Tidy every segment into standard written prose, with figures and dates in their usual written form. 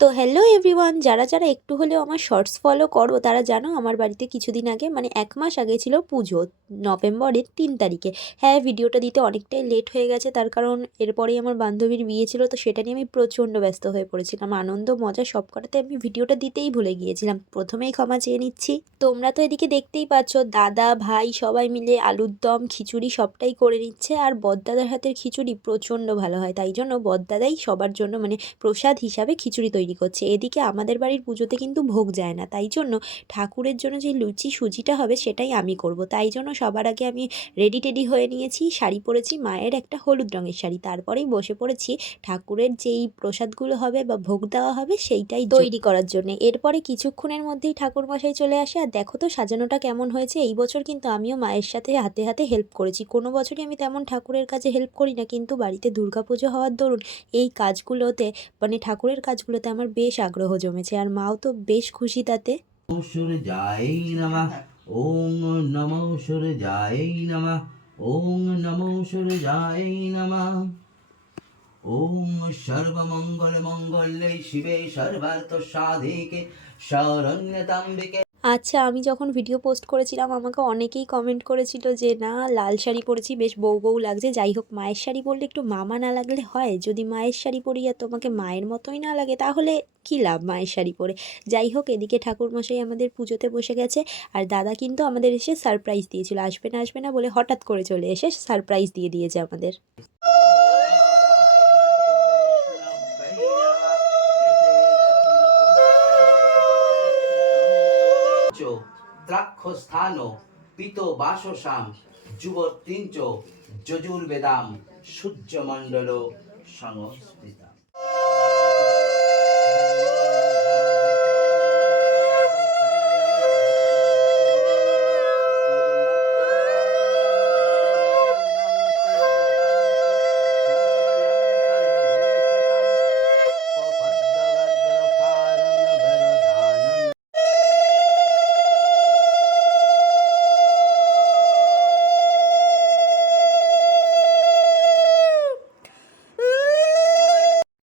তো hello everyone, যারা যারা একটু হলেও আমার শর্টস ফলো করো তারা জানো আমার বাড়িতে কিছুদিন আগে মানে 1 মাস আগে ছিল পুজো, নভেম্বরের 3 তারিখে। হ্যাঁ, ভিডিওটা দিতে অনেকটাই লেট হয়ে গেছে, তার কারণ এরপরেই আমার বান্ধবীর বিয়ে ছিল, তো সেটা নিয়ে আমি প্রচণ্ড ব্যস্ত হয়ে পড়েছিলাম। আনন্দ মজা সব করাতে আমি ভিডিওটা দিতেই ভুলে গিয়েছিলাম, প্রথমেই ক্ষমা চেয়ে নিচ্ছি। তোমরা তো এদিকে দেখতেই পাচ্ছ, দাদা ভাই সবাই মিলে আলুর দম খিচুড়ি সবটাই করে নিচ্ছে, আর বড়দাদার হাতের খিচুড়ি প্রচণ্ড ভালো হয়, তাই জন্য বড়দাদাই সবার জন্য মানে প্রসাদ হিসাবে খিচুড়ি তৈরি করছে। এদিকে আমাদের বাড়ির পুজোতে কিন্তু ভোগ যায় না, তাই জন্য ঠাকুরের জন্য যে লুচি সুজিটা হবে সেটাই আমি করব। তাই জন্য সবার আগে আমি রেডি টেডি হয়ে নিয়েছি, শাড়ি পরেছি, মায়ের একটা হলুদ রঙের শাড়ি, তারপরেই বসে পড়েছি ঠাকুরের যেই প্রসাদগুলো হবে বা ভোগ দেওয়া হবে সেইটাই তৈরি করার জন্য। এরপরে কিছুক্ষণের মধ্যেই ঠাকুরমশাই চলে আসে, আর দেখো তো সাজানোটা কেমন হয়েছে। এই বছর কিন্তু আমিও মায়ের সাথে হাতে হাতে হেল্প করেছি। কোনো বছরই আমি তেমন ঠাকুরের কাজে হেল্প করি না, কিন্তু বাড়িতে দুর্গাপুজো হওয়ার দরুন এই কাজগুলোতে মানে ঠাকুরের কাজগুলোতে আমার বেশ আগ্রহ জমেছে, আর মাও তো বেশ খুশি তাতে। সূর্যায় নমঃ। ওং নমো সূর্যায় নমঃ। ওং নমো সূর্যায় নমঃ। ওং সর্বমঙ্গল মঙ্গলে শিবে সর্বার্থ সাধিকে শরণ্যতাম্বিকে। আচ্ছা, আমি যখন ভিডিও পোস্ট করেছিলাম আমাকে অনেকেই কমেন্ট করেছিল যে না, লাল শাড়ি পরেছি বেশ বউ বউ লাগছে। যাই হোক, মায়ের শাড়ি পরলে একটু মামা না লাগলে হয়? যদি মায়ের শাড়ি পরি আর তোমাকে মায়ের মতোই না লাগে তাহলে কী লাভ মায়ের শাড়ি পরে? যাই হোক, এদিকে ঠাকুরমশাই আমাদের পুজোতে বসে গেছে, আর দাদা কিন্তু আমাদের এসে সারপ্রাইজ দিয়েছিল, আসবে না আসবে না বলে হঠাৎ করে চলে এসে সারপ্রাইজ দিয়ে দিয়েছে আমাদের। দ্রাক্ষস্থান পিত বাসসাম যুবতীঞ্চ যজুর্বেদাম সূর্যমণ্ডল সংস্কৃতা।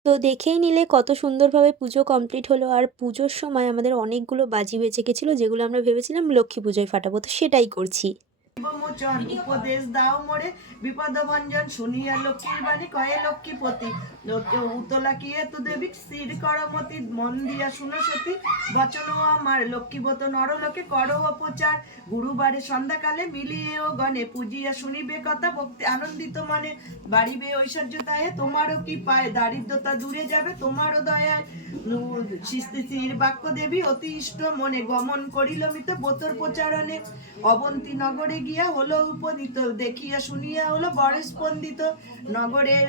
তো দেখেই নিলে কত সুন্দরভাবে পুজো কমপ্লিট হলো, আর পুজোর সময় আমাদের অনেকগুলো বাজি বেঁচে গেছিলো, যেগুলো আমরা ভেবেছিলাম লক্ষ্মী পুজোয় ফাটাবো, তো সেটাই করছি। মোচন উপদেশ দাও মোরে বিপদ ভঞ্জন শুনিয়া লক্ষ্মীর বাণী কয়ে লক্ষ্মীপতি উতলা কিয়ে তু দেবী স্থির করমতি মন দিয়া শুনো সতী বচন আমার লক্ষ্মীবত নরলোকে করো অপচার গুরুবারে সন্ধ্যাকালে মিলিয়ে ও গণে পূজিয়া শুনিবে কথা ভক্তি আনন্দিত মনে বাড়িবে ঐশ্বর্য তায়ে তোমারও কি পায় দারিদ্রতা দূরে যাবে তোমারও দয়ায় শিস্তির বাক্য দেবী অতি ইষ্ট মনে গমন করিল মিত বোতর প্রচারণে অবন্তী নগরে গিয়া হলো উপনীত দেখিয়া শুনিয়া হলো বড় স্পন্দিত নগরের।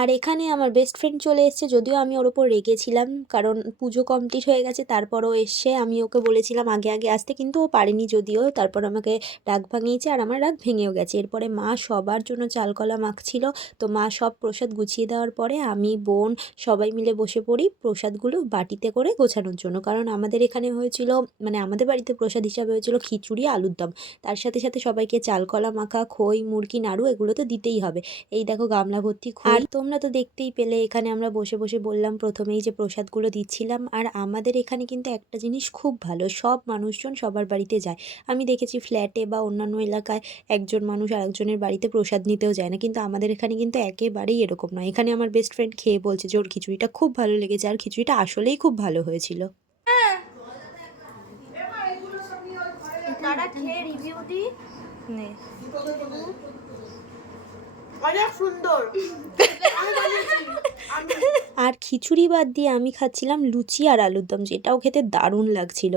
আর এখানে আমার বেস্ট ফ্রেন্ড চলে এসেছে, যদিও আমি ওর ওপর রেগেছিলাম কারণ পুজো কমপ্লিট হয়ে গেছে, তারপরও এসে আমি ওকে বলেছিলাম আগে আগে আসতে, কিন্তু ও পারেনি যদিও, তারপর আমাকে রাগ ভাঙিয়েছে আর আমার রাগ ভেঙেও গেছে। এরপরে মা সবার জন্য চালকলা মাখছিল, তো মা সব প্রসাদ গুছিয়ে দেওয়ার পরে আমি বোন সবাই মিলে বসে পড়ি প্রসাদগুলো বাটিতে করে গোছানোর জন্য, কারণ আমাদের এখানে হয়েছিল মানে আমাদের বাড়িতে প্রসাদ হিসাবে হয়েছিল খিচুড়ি আলুর দম, তার সাথে সাথে সবাইকে চালকলা মাখা খই মুরগি নাড়ু এগুলো তো দিতেই হবে। এই দেখো গামলা ভর্তি খই, আর তোমরা তো দেখতেই পেলে এখানে আমরা বসে বসে বললাম প্রথমেই যে প্রসাদগুলো দিচ্ছিলাম। আর আমাদের এখানে কিন্তু একটা জিনিস খুব ভালো, সব মানুষজন সবার বাড়িতে যায়। আমি দেখেছি ফ্ল্যাটে বা অন্যান্য এলাকায় একজন মানুষ আরেকজনের বাড়িতে প্রসাদ নিতেও যায় না, কিন্তু আমাদের এখানে কিন্তু একেবারেই এরকম নয়। এখানে আমার বেস্ট ফ্রেন্ড খেয়ে বলছে যে ওর খিচুড়িটা খুব ভালো লেগেছে, আর খিচুড়িটা আসলেই খুব ভালো হয়েছিল। তারা খেয়ে রিভিউ দি নে অনেক সুন্দর। আর খিচুড়ি বাদ দিয়ে আমি খাচ্ছিলাম লুচি আর আলুর দম, যেটাও খেতে দারুণ লাগছিল।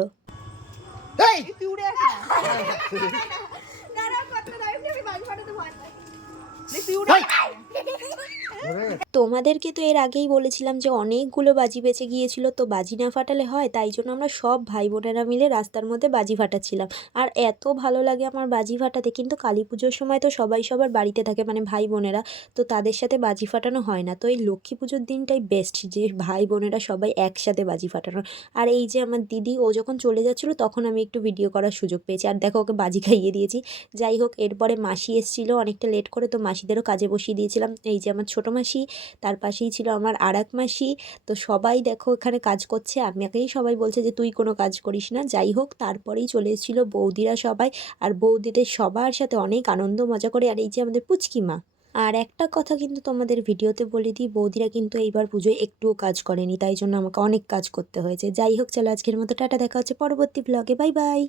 তোমাদেরকে তো এর আগেই বলেছিলাম যে অনেকগুলো বাজি বেঁচে গিয়েছিল, তো বাজি না ফাটালে হয়, তাই জন্য আমরা সব ভাই বোনেরা মিলে রাস্তার মধ্যে বাজি ফাটাচ্ছিলাম। আর এত ভালো লাগে আমার বাজি ফাটাতে, কিন্তু কালী পুজোর সময় তো সবাই সবার বাড়িতে থাকে মানে ভাই বোনেরা, তো তাদের সাথে বাজি ফাটানো হয় না। তো এই লক্ষ্মী পুজোর দিনটাই বেস্ট, যে ভাই বোনেরা সবাই একসাথে বাজি ফাটানোর। আর এই যে আমার দিদি, ও যখন চলে যাচ্ছিলো তখন আমি একটু ভিডিও করার সুযোগ পেয়েছি, আর দেখো ওকে বাজি খাইয়ে দিয়েছি। যাই হোক, এরপরে মাসি এসেছিলো অনেকটা লেট করে, তো মাসিদেরও কাজে বসিয়ে দিয়েছিলাম। এই যে আমার ছোটো ছোটো মাসি, তার পাশেই ছিল আমার আর এক মাসি। তো সবাই দেখো এখানে কাজ করছে, আমাকেই সবাই বলছে যে তুই কোনো কাজ করিস না। যাই হোক, তারপরেই চলে এসেছিলো বৌদিরা সবাই, আর বৌদিদের সবার সাথে অনেক আনন্দ মজা করে। আর এই যে আমাদের পুচকি মা। আর একটা কথা কিন্তু তোমাদের ভিডিওতে বলে দিই, বৌদিরা কিন্তু এইবার পুজোয় একটুও কাজ করেনি, তাই জন্য আমাকে অনেক কাজ করতে হয়েছে। যাই হোক, চলো আজকের মতো টাটা, দেখা হচ্ছে পরবর্তী ব্লগে, বাই বাই।